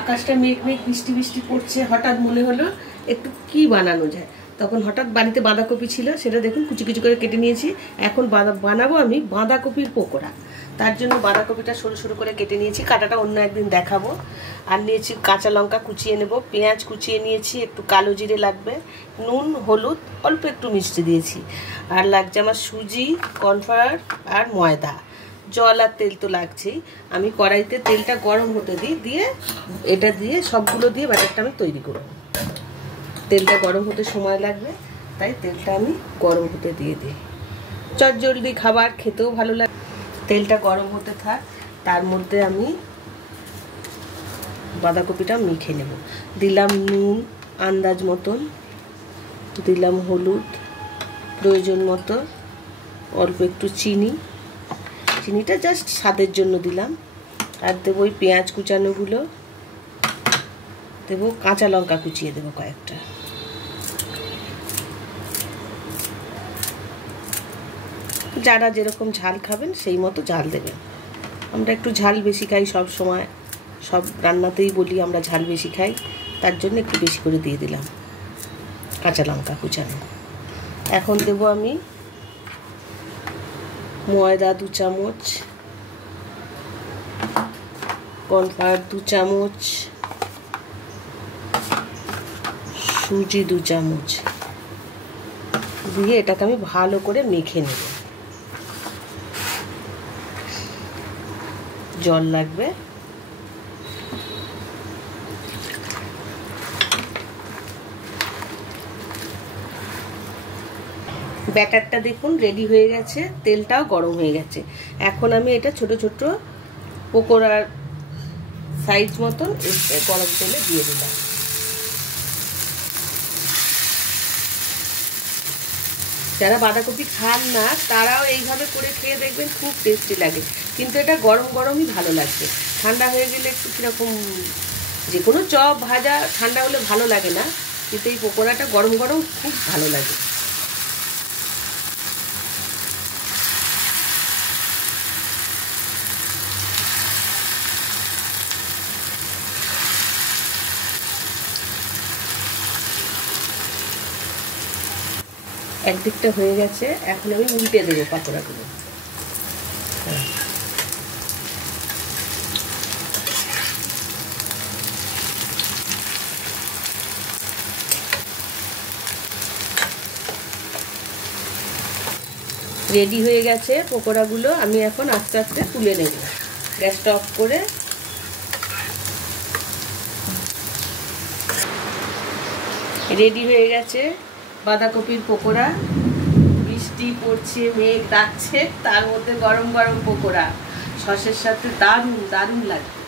আকাশটা মেঘ মেঘ বৃষ্টি বৃষ্টি পড়ছে, হঠাৎ মনে হলো একটু কি বানানো যায়। তখন হঠাৎ বাড়িতে বাঁধাকপি ছিল, সেটা দেখুন কুচি কুচি করে কেটে নিয়েছি। এখন বানাবো আমি বাঁধাকপির পকোড়া। তার জন্য বাঁধাকপিটা সরু সরু করে কেটে নিয়েছি, কাটাটা অন্য একদিন দেখাবো। আর নিয়েছি কাঁচা লঙ্কা কুচিয়ে নেব, পেঁয়াজ কুচিয়ে নিয়েছি, একটু কালো জিরে লাগবে, নুন হলুদ অল্প একটু মিষ্টি দিয়েছি, আর লাগছে আমার সুজি, কর্নফ্লাওয়ার আর ময়দা, জল আর তেল তো লাগছেই। আমি কড়াইতে তেলটা গরম হতে দিই, দিয়ে এটা দিয়ে সবগুলো দিয়ে ব্যাটারটা আমি তৈরি করব। তেলটা গরম হতে সময় লাগবে, তাই তেলটা আমি গরম হতে দিয়ে দিই। চটজলদি খাবার খেতেও ভালো লাগে। তেলটা গরম হতে থাক, তার মধ্যে আমি বাঁধাকপিটা মেখে নেব। দিলাম নুন আন্দাজ মতন, দিলাম হলুদ প্রয়োজন মতো, অল্প একটু চিনি, চিনিটা জাস্ট স্বাদের জন্য দিলাম। আর দেবো ওই পেঁয়াজ কুচানোগুলো, দেবো কাঁচা লঙ্কা কুচিয়ে দেবো কয়েকটা। যারা যেরকম ঝাল খাবেন সেই মতো ঝাল দেবেন। আমরা একটু ঝাল বেশি খাই, সব সময় সব রান্নাতেই বলি আমরা ঝাল বেশি খাই, তার জন্য একটু বেশি করে দিয়ে দিলাম কাঁচা লঙ্কা কুচানো। এখন দেবো আমি ময়দা 2 চামচ, কর্নফ্লাওয়ার 2 চামচ, সুজি 2 চামচ দিয়ে এটাকে আমি ভালো করে মেখে নেব। জল লাগবে। ব্যাটারটা দেখুন রেডি হয়ে গেছে, তেলটাও গরম হয়ে গেছে। এখন আমি এটা ছোট ছোট পকোড়ার সাইজ মতন গরম তেলে দিয়ে দিলাম। যারা বাঁধাকপি খান না তারাও এইভাবে করে খেয়ে দেখবেন, খুব টেস্টি লাগে। কিন্তু এটা গরম গরমই ভালো লাগবে, ঠান্ডা হয়ে গেলে একটু কীরকম, যে কোনো চপ ভাজা ঠান্ডা হলে ভালো লাগে না, কিন্তু এই পকোড়াটা গরম গরম খুব ভালো লাগে। একদিকটা হয়ে গেছে, এখন আমি উল্টে দেবো পাকোড়াগুলো। রেডি হয়ে গেছে পকোড়াগুলো, আমি এখন আস্তে আস্তে তুলে নেব। গ্যাসটা অফ করে রেডি হয়ে গেছে বাঁধাকপির পকোড়া। বৃষ্টি পড়ছে, মেঘ ডাকছে, তার মধ্যে গরম গরম পকোড়া সসের সাথে দারুণ দারুণ লাগবে।